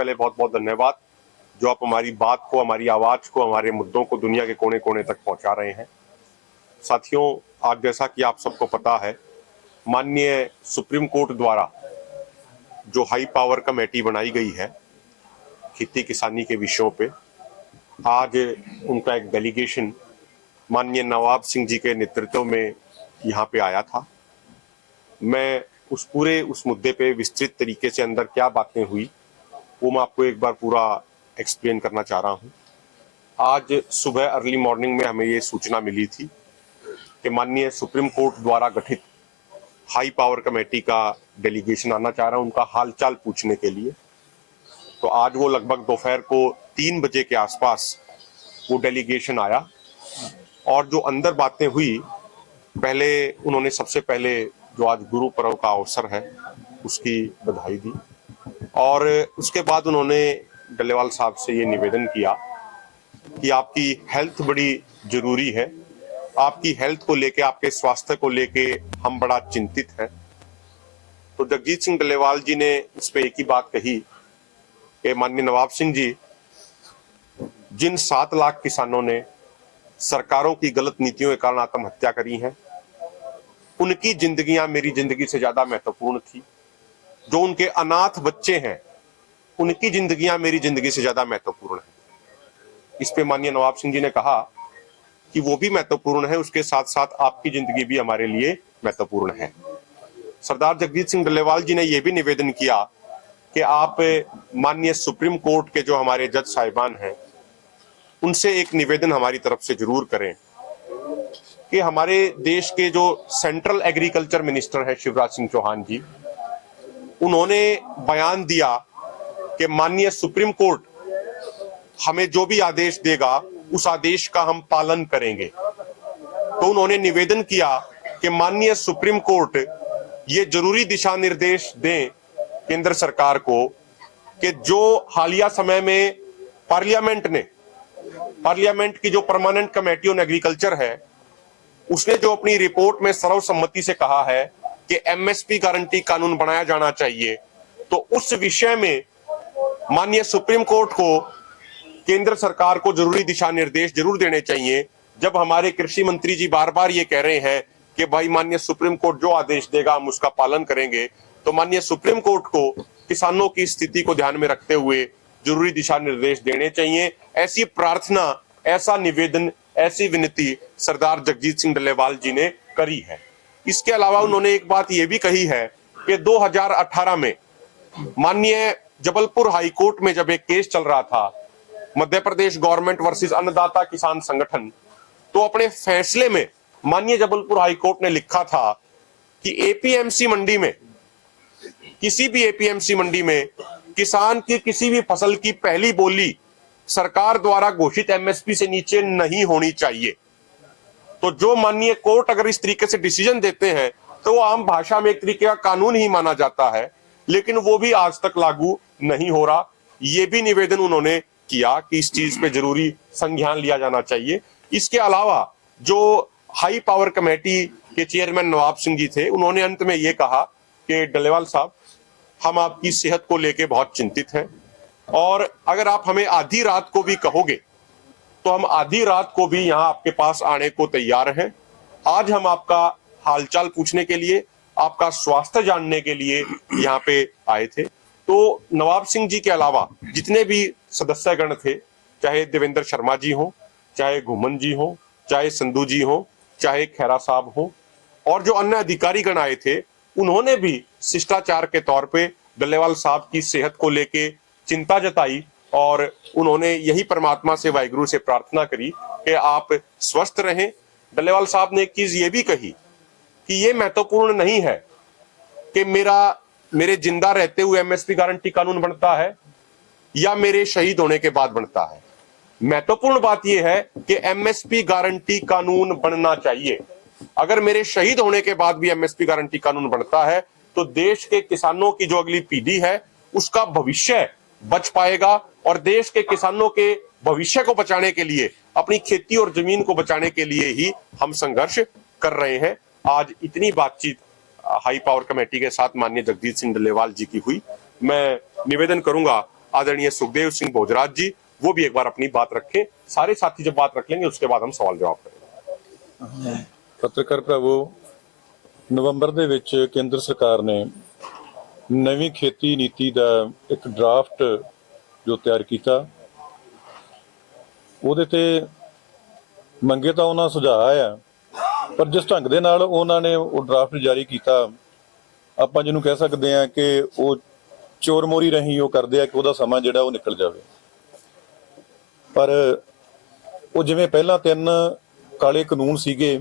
पहले बहुत बहुत धन्यवाद जो आप हमारी बात को, हमारी आवाज को, हमारे मुद्दों को दुनिया के कोने कोने तक पहुंचा रहे हैं। साथियों, आज जैसा कि आप सबको पता है, माननीय सुप्रीम कोर्ट द्वारा जो हाई पावर कमेटी बनाई गई है खेती किसानी के विषयों पे, आज उनका एक डेलीगेशन माननीय नवाब सिंह जी के नेतृत्व में यहाँ पे आया था। मैं उस मुद्दे पे विस्तृत तरीके से अंदर क्या बातें हुई वो मैं आपको एक बार पूरा एक्सप्लेन करना चाह रहा हूँ। आज सुबह अर्ली मॉर्निंग में हमें ये सूचना मिली थी कि माननीय सुप्रीम कोर्ट द्वारा गठित हाई पावर कमेटी का डेलीगेशन आना चाह रहा है उनका हालचाल पूछने के लिए। तो आज वो लगभग दोपहर को 3 बजे के आसपास वो डेलीगेशन आया और जो अंदर बातें हुई, पहले उन्होंने सबसे पहले जो आज गुरु पर्व का अवसर है उसकी बधाई दी और उसके बाद उन्होंने डल्लेवाल साहब से ये निवेदन किया कि आपकी हेल्थ बड़ी जरूरी है, आपकी हेल्थ को लेके, आपके स्वास्थ्य को लेके हम बड़ा चिंतित हैं। तो जगजीत सिंह डल्लेवाल जी ने इस पे एक ही बात कही कि माननीय नवाब सिंह जी, जिन 7 लाख किसानों ने सरकारों की गलत नीतियों के कारण आत्महत्या करी है, उनकी जिंदगियां मेरी जिंदगी से ज्यादा महत्वपूर्ण थी। जो उनके अनाथ बच्चे हैं, उनकी जिंदगियां मेरी जिंदगी से ज्यादा महत्वपूर्ण है। इस पे माननीय नवाब सिंह जी ने कहा कि वो भी महत्वपूर्ण है, उसके साथ साथ आपकी जिंदगी भी हमारे लिए महत्वपूर्ण है। सरदार जगजीत सिंह डल्लेवाल जी ने यह भी निवेदन किया कि आप माननीय सुप्रीम कोर्ट के जो हमारे जज साहिबान हैं उनसे एक निवेदन हमारी तरफ से जरूर करें कि हमारे देश के जो सेंट्रल एग्रीकल्चर मिनिस्टर है शिवराज सिंह चौहान जी, उन्होंने बयान दिया कि माननीय सुप्रीम कोर्ट हमें जो भी आदेश देगा उस आदेश का हम पालन करेंगे। तो उन्होंने निवेदन किया कि माननीय सुप्रीम कोर्ट ये जरूरी दिशा निर्देश दें केंद्र सरकार को कि जो हालिया समय में पार्लियामेंट की जो परमानेंट कमेटी ऑन एग्रीकल्चर है उसने जो अपनी रिपोर्ट में सर्वसम्मति से कहा है कि एमएसपी गारंटी कानून बनाया जाना चाहिए, तो उस विषय में माननीय सुप्रीम कोर्ट को केंद्र सरकार को जरूरी दिशा निर्देश जरूर देने चाहिए। जब हमारे कृषि मंत्री जी बार बार ये कह रहे हैं कि भाई माननीय सुप्रीम कोर्ट जो आदेश देगा हम उसका पालन करेंगे, तो माननीय सुप्रीम कोर्ट को किसानों की स्थिति को ध्यान में रखते हुए जरूरी दिशा निर्देश देने चाहिए। ऐसी प्रार्थना, ऐसा निवेदन, ऐसी विनती सरदार जगजीत सिंह डल्लेवाल जी ने करी है। इसके अलावा उन्होंने एक बात यह भी कही है कि 2018 में माननीय जबलपुर हाई कोर्ट में जब एक केस चल रहा था, मध्य प्रदेश गवर्नमेंट वर्सेस अन्नदाता किसान संगठन, तो अपने फैसले में माननीय जबलपुर हाई कोर्ट ने लिखा था कि एपीएमसी मंडी में, किसी भी एपीएमसी मंडी में किसान की किसी भी फसल की पहली बोली सरकार द्वारा घोषित एमएसपी से नीचे नहीं होनी चाहिए। तो जो माननीय कोर्ट अगर इस तरीके से डिसीजन देते हैं तो वो आम भाषा में एक तरीके का कानून ही माना जाता है, लेकिन वो भी आज तक लागू नहीं हो रहा। ये भी निवेदन उन्होंने किया कि इस चीज पे जरूरी संज्ञान लिया जाना चाहिए। इसके अलावा जो हाई पावर कमेटी के चेयरमैन नवाब सिंह जी थे, उन्होंने अंत में ये कहा कि डल्लेवाल साहब, हम आपकी सेहत को लेके बहुत चिंतित हैं और अगर आप हमें आधी रात को भी कहोगे तो हम आधी रात को भी यहाँ आपके पास आने को तैयार हैं। आज हम आपका हालचाल पूछने के लिए, आपका स्वास्थ्य जानने के लिए यहाँ पे आए थे। तो नवाब सिंह जी के अलावा जितने भी सदस्यगण थे, चाहे देवेंद्र शर्मा जी हो, चाहे घुमन जी हो, चाहे संधू जी हो, चाहे खैरा साहब हो, और जो अन्य अधिकारी गण आए थे, उन्होंने भी शिष्टाचार के तौर पे डल्लेवाल साहब की सेहत को लेके चिंता जताई और उन्होंने यही परमात्मा से, वाहिगुरु से प्रार्थना करी कि आप स्वस्थ रहें। डल्लेवाल साहब ने एक चीज ये भी कही कि ये महत्वपूर्ण नहीं है कि मेरे जिंदा रहते हुए एमएसपी गारंटी कानून बनता है या मेरे शहीद होने के बाद बनता है। महत्वपूर्ण बात यह है कि एमएसपी गारंटी कानून बनना चाहिए। अगर मेरे शहीद होने के बाद भी एमएसपी गारंटी कानून बनता है तो देश के किसानों की जो अगली पीढ़ी है उसका भविष्य बच पाएगा और देश के किसानों के भविष्य को बचाने के लिए, अपनी खेती और जमीन को बचाने के लिए ही हम संघर्ष कर रहे हैं। आज इतनी बातचीत हाई पावर कमेटी के साथ माननीय जगजीत सिंह डल्लेवाल जी की हुई। मैं निवेदन करूंगा आदरणीय सुखदेव सिंह भोजराज जी, वो भी एक बार अपनी बात रखें। सारे साथी जब बात रख लेंगे उसके बाद हम सवाल जवाब करेंगे। पत्रकार भरावो, नवंबर ਦੇ ਵਿੱਚ ਕੇਂਦਰ ਸਰਕਾਰ ਨੇ ਨਵੀਂ ਖੇਤੀ ਨੀਤੀ ਦਾ ਇੱਕ ਡਰਾਫਟ ਜੋ ਤਿਆਰ ਕੀਤਾ, ਉਹਦੇ ਤੇ ਮੰਗੇ ਤਾਂ ਉਹਨਾਂ ਸੁਝਾਅ ਆ, ਪਰ ਜਿਸ ਢੰਗ ਦੇ ਨਾਲ ਉਹਨਾਂ ਨੇ ਉਹ ਡਰਾਫਟ ਜਾਰੀ ਕੀਤਾ, ਆਪਾਂ ਜਿਹਨੂੰ ਕਹਿ ਸਕਦੇ ਆ ਕਿ ਉਹ ਚੋਰ ਮੋਰੀ ਰਹੀ ਉਹ ਕਰਦੇ ਆ ਕਿ ਉਹਦਾ ਸਮਾਂ ਜਿਹੜਾ ਉਹ ਨਿਕਲ ਜਾਵੇ। ਪਰ ਉਹ ਜਿਵੇਂ ਪਹਿਲਾਂ 3 ਕਾਲੇ ਕਾਨੂੰਨ ਸੀਗੇ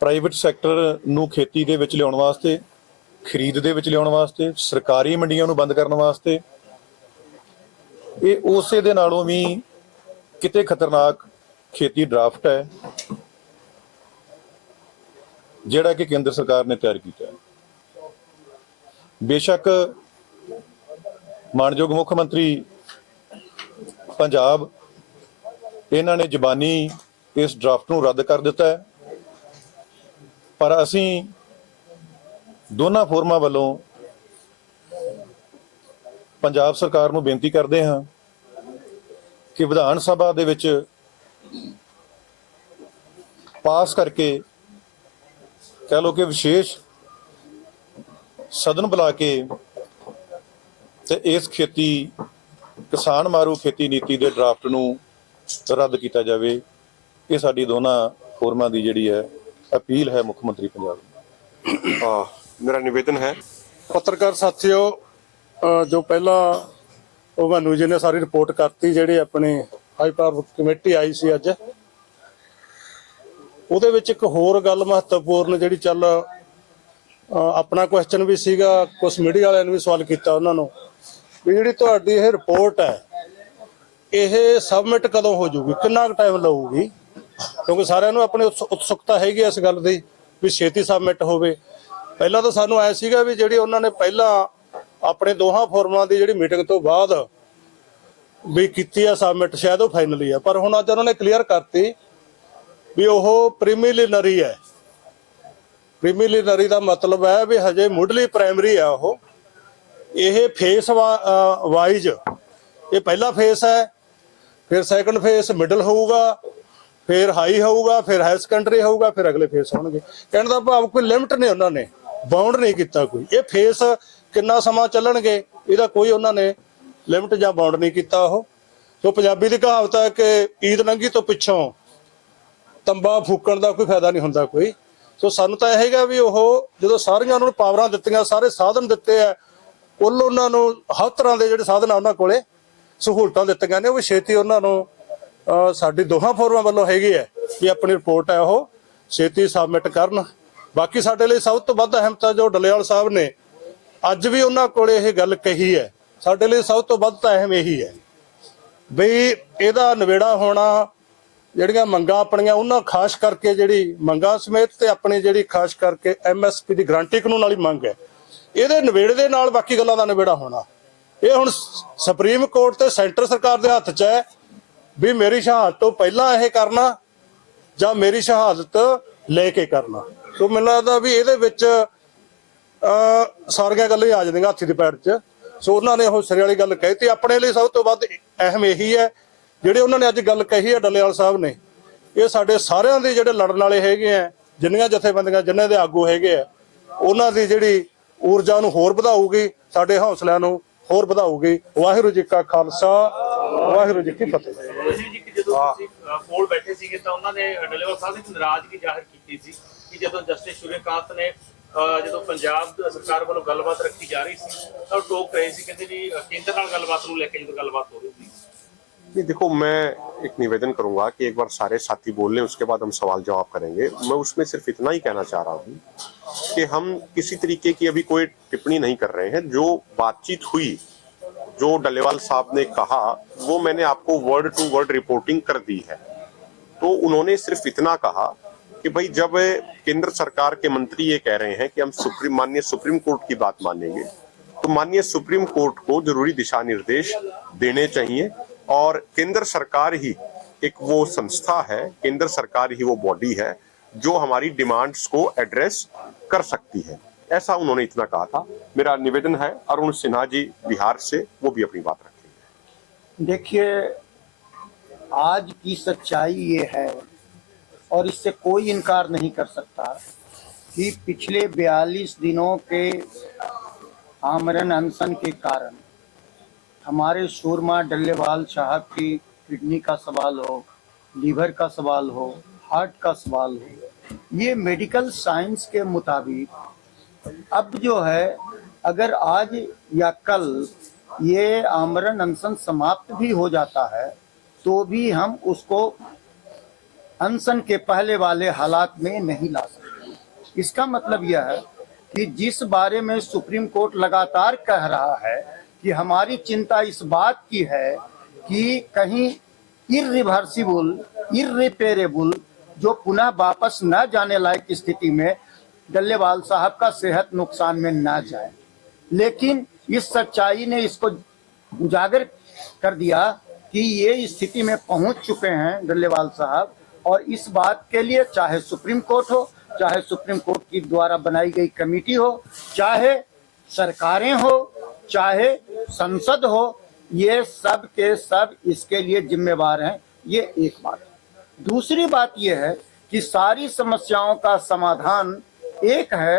ਪ੍ਰਾਈਵੇਟ ਸੈਕਟਰ ਨੂੰ ਖੇਤੀ ਦੇ ਵਿੱਚ ਲਿਆਉਣ ਵਾਸਤੇ, ਖਰੀਦ ਦੇ ਵਿੱਚ ਲਿਆਉਣ ਵਾਸਤੇ, ਸਰਕਾਰੀ ਮੰਡੀਆਂ ਨੂੰ ਬੰਦ ਕਰਨ ਵਾਸਤੇ, ਇਹ ਉਸੇ ਦੇ ਨਾਲੋਂ ਵੀ ਕਿਤੇ ਖਤਰਨਾਕ ਖੇਤੀ ਡਰਾਫਟ ਹੈ ਜਿਹੜਾ ਕਿ ਕੇਂਦਰ ਸਰਕਾਰ ਨੇ ਤਿਆਰ ਕੀਤਾ ਹੈ। ਬੇਸ਼ੱਕ ਮਾਨਯੋਗ ਮੁੱਖ ਮੰਤਰੀ ਪੰਜਾਬ ਇਹਨਾਂ ਨੇ ਜ਼ਬਾਨੀ ਇਸ ਡਰਾਫਟ ਨੂੰ ਰੱਦ ਕਰ ਦਿੱਤਾ ਹੈ, ਪਰ ਅਸੀਂ ਦੋਨਾਂ ਫੋਰਮਾਂ ਵੱਲੋਂ ਪੰਜਾਬ ਸਰਕਾਰ ਨੂੰ ਬੇਨਤੀ ਕਰਦੇ ਹਾਂ ਕਿ ਵਿਧਾਨ ਸਭਾ ਦੇ ਵਿੱਚ ਪਾਸ ਕਰਕੇ, ਕਹਿ ਲਓ ਕਿ ਵਿਸ਼ੇਸ਼ ਸਦਨ ਬੁਲਾ ਕੇ ਤੇ ਇਸ ਖੇਤੀ ਕਿਸਾਨ ਮਾਰੂ ਖੇਤੀ ਨੀਤੀ ਦੇ ਡਰਾਫਟ ਨੂੰ ਰੱਦ ਕੀਤਾ ਜਾਵੇ। ਇਹ ਸਾਡੀ ਦੋਨਾਂ ਫੋਰਮਾਂ ਦੀ ਜਿਹੜੀ ਹੈ अपील है मुख्य मंत्री पंजाब। मेरा निवेदन है पत्रकार साथियों, जो पहला भानु जी ने सारी रिपोर्ट करती जी अपनी हाई पावर कमेटी आई सी अज, ਉਹਦੇ ਵਿੱਚ ਇੱਕ ਹੋਰ ਗੱਲ ਮਹੱਤਵਪੂਰਨ ਜਿਹੜੀ ਚੱਲ ਆਪਣਾ ਕੁਐਸਚਨ ਵੀ ਸੀਗਾ, ਕੁਝ ਮੀਡੀਆ ਵਾਲਿਆਂ ਨੇ ਵੀ ਸਵਾਲ ਕੀਤਾ ਉਹਨਾਂ ਨੂੰ ਵੀ ਜਿਹੜੀ ਤੁਹਾਡੀ ਇਹ ਰਿਪੋਰਟ ਹੈ ਇਹ ਸਬਮਿਟ ਕਦੋਂ ਹੋ ਜਾਊਗੀ, ਕਿੰਨਾ ਕੁ ਟਾਈਮ ਲਊਗੀ, ਕਿਉਂਕਿ ਸਾਰਿਆਂ ਨੂੰ ਆਪਣੀ ਉਤਸੁਕਤਾ ਹੈਗੀ ਇਸ ਗੱਲ ਦੀ ਵੀ ਛੇਤੀ ਸਬਮਿਟ ਹੋਵੇ। ਪਹਿਲਾਂ ਤਾਂ ਸਾਨੂੰ ਆਇਆ ਸੀਗਾ ਵੀ ਜਿਹੜੀ ਉਹਨਾਂ ਨੇ ਪਹਿਲਾਂ ਆਪਣੇ ਦੋਹਾਂ ਫੋਰਮਾਂ ਦੀ ਜਿਹੜੀ ਮੀਟਿੰਗ ਤੋਂ ਬਾਅਦ ਵੀ ਕੀਤੀ ਆ ਸਬਮਿਟ, ਸ਼ਾਇਦ ਉਹ ਫਾਈਨਲੀ ਆ, ਪਰ ਹੁਣ ਅੱਜ ਉਹਨਾਂ ਨੇ ਕਲੀਅਰ ਕਰਤੀ ਵੀ ਉਹ ਪ੍ਰੀਲਿਮਿਨਰੀ ਹੈ। ਪ੍ਰੀਲਿਮਿਨਰੀ ਦਾ ਮਤਲਬ ਹੈ ਵੀ ਹਜੇ ਮੁੱਢਲੀ ਪ੍ਰਾਇਮਰੀ ਆ ਉਹ, ਇਹ ਫੇਸ ਵਾਈਜ਼ ਇਹ ਪਹਿਲਾ ਫੇਸ ਹੈ, ਫਿਰ ਸੈਕੰਡ ਫੇਸ ਮਿਡਲ ਹੋਊਗਾ, फिर हाई होगा, फिर हायर सेकेंडरी होगा, फिर अगले फेस होंगे। कहने का भाव कोई लिमिट नहीं उन्होंने बाउंड नहीं किया, कोई ये फेस कितना समा चलणगे इहदा कोई उन्होंने लिमिट या बाउंड नहीं किया। तो पंजाबी की कहावत है कि ईद लंघी तो पिछों तंबा फूकण का कोई फायदा नहीं होंदा कोई। सो सानू तां इह हैगा भी वो जो सारियां उन्होंने पावरां दित्तियां, सारे साधन दिते है, कुल उन्होंने हर तरह के जिहड़े साधन उन्होंने कोले सहूलतां दित्तियां ने, वो छेती उन्होंने साडी दोहां फोरमां वालों हैगी है कि अपनी रिपोर्ट है वो छेती सबमिट करन। बाकी साडे लई सब तो वध अहम जो डलेवाल साहब ने अज भी उन्हां कोले इह गल कही है, साडे लई सब तो वध अहम यही है बई इहदा नवेड़ा होना, जिहड़ियां मंगां अपणियां उन्हां खास करके जिहड़ी मंगां समेत ते अपनी जिहड़ी खास करके MSP दी गारंटी कानून वाली मंग है, इहदे नवेड़े दे नाल बाकी गल्लां दा नवेड़ा होना। ये हुण सुप्रीम कोर्ट ते सेंटर सरकार दे हत्थ 'च है भी मेरी शहादत तो पहला यह करना ਜਾਂ मेरी शहादत लेके करना। तो मैनूं लगदा भी ਇਹਦੇ ਵਿੱਚ ਸਾਰੀਆਂ ਗੱਲਾਂ ਹੀ ਆ ਜਾਂਦੀਆਂ ਹਾਥੀ ਦੀ ਪੈੜ 'ਚ। ਸੋ ਉਹਨਾਂ ਨੇ ਉਹ ਸਿਰੇ ਵਾਲੀ ਗੱਲ ਕਹੀ, ਆਪਣੇ ਲਈ ਸਭ ਤੋਂ ਵੱਧ ਅਹਿਮ ਇਹੀ ਹੈ ਜਿਹੜੇ ਉਹਨਾਂ ਨੇ ਅੱਜ ਗੱਲ ਕਹੀ ਹੈ ਡੱਲੇਵਾਲ ਸਾਹਿਬ ਨੇ, ਇਹ ਸਾਡੇ ਸਾਰਿਆਂ ਦੇ ਜਿਹੜੇ ਲੜਨ ਵਾਲੇ ਹੈਗੇ ਆ, ਜਿੰਨੀਆਂ ਜਥੇਬੰਦੀਆਂ ਜਿਨ੍ਹਾਂ ਦੇ ਆਗੂ ਹੈਗੇ ਆ, ਉਹਨਾਂ ਦੀ ਜਿਹੜੀ ਊਰਜਾ ਨੂੰ ਹੋਰ ਵਧਾਊਗੀ, ਸਾਡੇ ਹੌਸਲਿਆਂ ਨੂੰ ਹੋਰ ਵਧਾਊਗੀ। ਵਾਹਿਗੁਰੂ ਜੀ ਕਾ ਖਾਲਸਾ, ਵਾਹਿਗੁਰੂ ਜੀ ਕੀ ਫਤਿਹ। ਕੋਲ ਬੈਠੇ ਸੀਗੇ ਤਾਂ ਉਹਨਾਂ ਨੇ ਡੱਲੇਵਾਲ ਸਾਹਿਬ ਨੇ ਨਾਰਾਜ਼ਗੀ ਜ਼ਾਹਿਰ ਕੀਤੀ ਸੀ ਕਿ ਜਦੋਂ ਜਸਟਿਸ ਸੂਰਿਆਕਾਂਤ ਨੇ ਜਦੋਂ ਪੰਜਾਬ ਸਰਕਾਰ ਵੱਲੋਂ ਗੱਲਬਾਤ ਰੱਖੀ ਜਾ ਰਹੀ ਸੀ ਤਾਂ ਉਹ ਟੋਕ ਰਹੇ ਸੀ, ਕਹਿੰਦੇ ਜੀ ਕੇਂਦਰ ਨਾਲ ਗੱਲਬਾਤ ਨੂੰ ਲੈ ਕੇ ਜਦੋਂ ਗੱਲਬਾਤ ਹੋ ਰਹੀ ਸੀ। नहीं, देखो मैं एक निवेदन करूंगा कि एक बार सारे साथी बोल लें, उसके बाद हम सवाल जवाब करेंगे। मैं उसमें सिर्फ इतना ही कहना चाह रहा हूं कि हम किसी तरीके की अभी कोई टिप्पणी नहीं कर रहे हैं। जो बातचीत हुई, जो डल्लेवाल साहब ने कहा, वो मैंने आपको वर्ड टू वर्ड रिपोर्टिंग कर दी है। तो उन्होंने सिर्फ इतना कहा कि भाई जब केंद्र सरकार के मंत्री ये कह रहे हैं कि हम माननीय सुप्रीम कोर्ट की बात मानेंगे, तो माननीय सुप्रीम कोर्ट को जरूरी दिशा निर्देश देने चाहिए और केंद्र सरकार ही एक वो संस्था है, केंद्र सरकार ही वो बॉडी है जो हमारी डिमांड्स को एड्रेस कर सकती है। ऐसा उन्होंने इतना कहा था। मेरा निवेदन है अरुण सिन्हा जी बिहार से, वो भी अपनी बात रखेंगे। देखिए, आज की सच्चाई ये है और इससे कोई इनकार नहीं कर सकता कि पिछले 42 दिनों के आमरण अनशन के कारण हमारे सूरमा डल्लेवाल साहब की किडनी का सवाल हो, लीवर का सवाल हो, हार्ट का सवाल हो, ये मेडिकल साइंस के मुताबिक अब जो है, अगर आज या कल ये आमरण अनशन समाप्त भी हो जाता है तो भी हम उसको अनशन के पहले वाले हालात में नहीं ला सकते। इसका मतलब यह है कि जिस बारे में सुप्रीम कोर्ट लगातार कह रहा है कि हमारी चिंता इस बात की है कि कहीं इरिवर्सिबल, इरिपेरेबल, जो पुनः वापस न जाने लायक स्थिति में डल्लेवाल साहब का सेहत नुकसान में न जाए। लेकिन इस सच्चाई ने इसको उजागर कर दिया कि ये स्थिति में पहुंच चुके हैं डल्लेवाल साहब, और इस बात के लिए चाहे सुप्रीम कोर्ट हो, चाहे सुप्रीम कोर्ट की द्वारा बनाई गई कमेटी हो, चाहे सरकारें हो, चाहे संसद हो, ये सब के सब इसके लिए जिम्मेवार हैं। ये एक बात है। दूसरी बात ये है कि सारी समस्याओं का समाधान एक है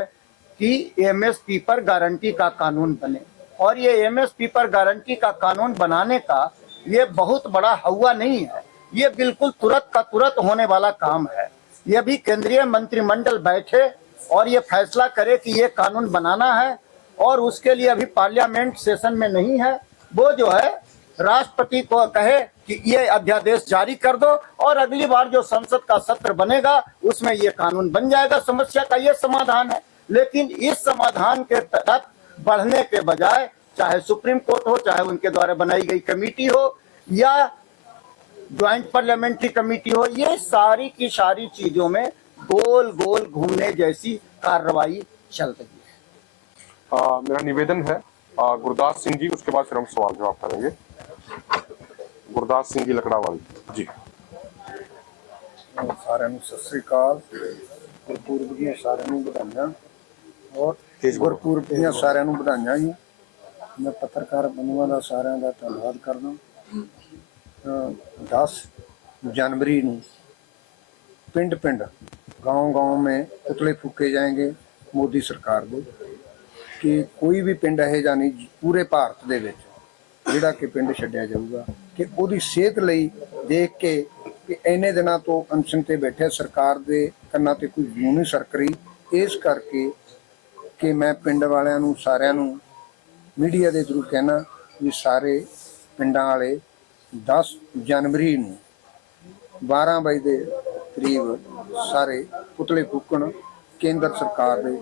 कि एमएसपी पर गारंटी का कानून बने, और ये एमएसपी पर गारंटी का कानून बनाने का ये बहुत बड़ा हवा नहीं है। ये बिल्कुल तुरंत का तुरंत होने वाला काम है। ये भी केंद्रीय मंत्रिमंडल बैठे और ये फैसला करे कि ये कानून बनाना है, और उसके लिए अभी पार्लियामेंट सेशन में नहीं है। वो जो है राष्ट्रपति को कहे कि ये अध्यादेश जारी कर दो, और अगली बार जो संसद का सत्र बनेगा उसमें ये कानून बन जाएगा। समस्या का ये समाधान है। लेकिन इस समाधान के तरफ बढ़ने के बजाय, चाहे सुप्रीम कोर्ट हो, चाहे उनके द्वारा बनाई गई कमेटी हो या ज्वाइंट पार्लियामेंट्री कमेटी हो, ये सारी की सारी चीजों में गोल गोल घूमने जैसी कार्रवाई चल रही है। मेरा निवेदन है गुरदास सिंह जी, उसके बाद फिर हम सवाल जवाब करेंगे। गुरदास सिंह जी लकड़ावाल जी। सारे सत श्री अकाल। गुरपुरब ਦੀਆਂ ਸਾਰਿਆਂ ਨੂੰ ਵਧਾਈਆਂ ਔਰ ਗੁਰਪੁਰਬ ਦੀਆਂ ਸਾਰਿਆਂ ਨੂੰ ਵਧਾਈਆਂ ਜੀ। मैं पत्रकार बंधुओं का साਰਿਆਂ ਦਾ ਧੰਨਵਾਦ करना। 10 जनवरी ਨੂੰ पिंड पिंड गांव में पुतले फूके जाएंगे मोदी सरकार ਦੇ कि कोई भी पिंड ਇਹੋ ਜਿਹਾ ਨਹੀਂ पूरे भारत ਦੇ ਵਿੱਚ ਜਿਹੜਾ कि पिंड ਛੱਡਿਆ ਜਾਊਗਾ कि ਉਹਦੀ ਸਿਹਤ ਲਈ देख के कि इन्ने दिनों तो अनशन ते बैठे सरकार दे कन्ना ते कोई जूं नहीं सरक रही। इस करके कि मैं पिंड वालियां नूं सारियां नूं मीडिया के थ्रू कहना भी सारे पिंडां वाले 10 जनवरी नूं 12 बजे के करीब सारे पुतले फूकण केंद्र सरकार दे,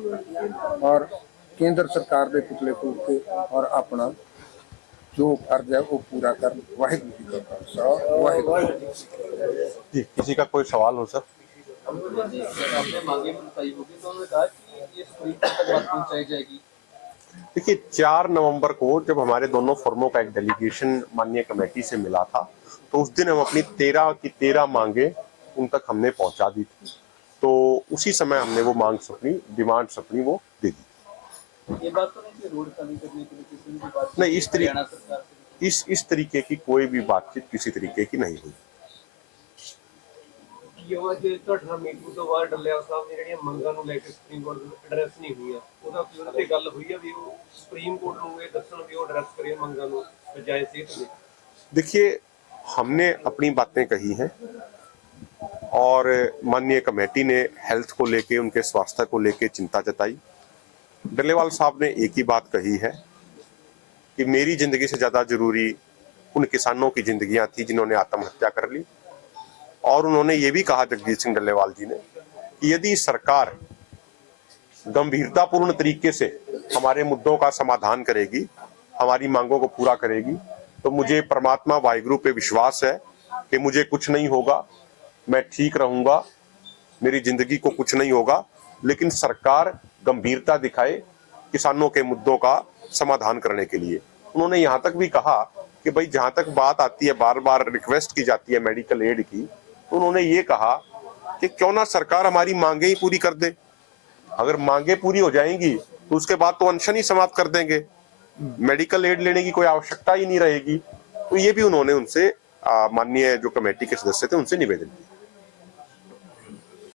और केंद्र सरकार दे पुतले फूक के और अपना जो फर्ज है वो पूरा कर। वाहिगुरू जी का खालसा, वाहिगुरू जी। किसी का कोई सवाल हो सर? आपने मांगे में बताई होगी तो उन्होंने कहा कि ये सुप्रीम कोर्ट तक बात पहुंचाई जाएगी। देखिए 4 नवंबर को जब हमारे दोनों फर्मों का एक डेलीगेशन माननीय कमेटी से मिला था, तो उस दिन हम अपनी 13 की 13 मांगे उन तक हमने पहुंचा दी थी। तो उसी समय हमने वो मांग अपनी डिमांड्स अपनी वो दे दी। ये बात तो नहीं कि रोड खाली करने के लिए किसी भी बात नहीं, इस तरीके की कोई भी बातचीत किसी तरीके की नहीं हुई। मीटिंग तो बाद डल्लेवाल साहब ने ਜਿਹੜੀਆਂ ਮੰਗਾਂ ਨੂੰ ਲੈ ਕੇ ਸੁਪਰੀਮ ਕੋਰਟ ਨੂੰ ਐਡਰੈਸ ਨਹੀਂ ਹੋਈ ਆ, ਉਹਦਾ ਕੀ ਉਹਨਾਂ ਤੇ ਗੱਲ ਹੋਈ ਆ ਵੀ ਉਹ ਸੁਪਰੀਮ ਕੋਰਟ ਨੂੰ ਇਹ ਦੱਸਣ ਵੀ ਉਹ ਐਡਰੈਸ ਕਰੇ ਮੰਗਾਂ ਨੂੰ ਬਜਾਏ ਸਿਹਤ ਦੇ। देखिए हमने अपनी बातें कही हैं और माननीय कमेटी ने हेल्थ को लेके, उनके स्वास्थ्य को लेके चिंता जताई। डल्लेवाल साहब ने एक ही बात कही है कि मेरी जिंदगी से ज्यादा जरूरी उन किसानों की जिंदगियां थी जिन्होंने आत्महत्या कर ली। और उन्होंने ये भी कहा, जगजीत सिंह डल्लेवाल जी ने, कि यदि सरकार गंभीरतापूर्ण तरीके से हमारे मुद्दों का समाधान करेगी, हमारी मांगों को पूरा करेगी, तो मुझे परमात्मा वाहिगुरु पे विश्वास है कि मुझे कुछ नहीं होगा, मैं ठीक रहूंगा, मेरी जिंदगी को कुछ नहीं होगा। लेकिन सरकार गंभीरता दिखाए किसानों के मुद्दों का समाधान करने के लिए। उन्होंने यहाँ तक भी कहा कि भाई जहां तक बात आती है, बार बार रिक्वेस्ट की जाती है मेडिकल एड की, तो उन्होंने ये कहा कि क्यों ना सरकार हमारी मांगे ही पूरी कर दे। अगर मांगे पूरी हो जाएंगी तो उसके बाद तो अनशन ही समाप्त कर देंगे, मेडिकल एड लेने की कोई आवश्यकता ही नहीं रहेगी। तो ये भी उन्होंने उनसे माननीय जो कमेटी के सदस्य थे उनसे निवेदन किया।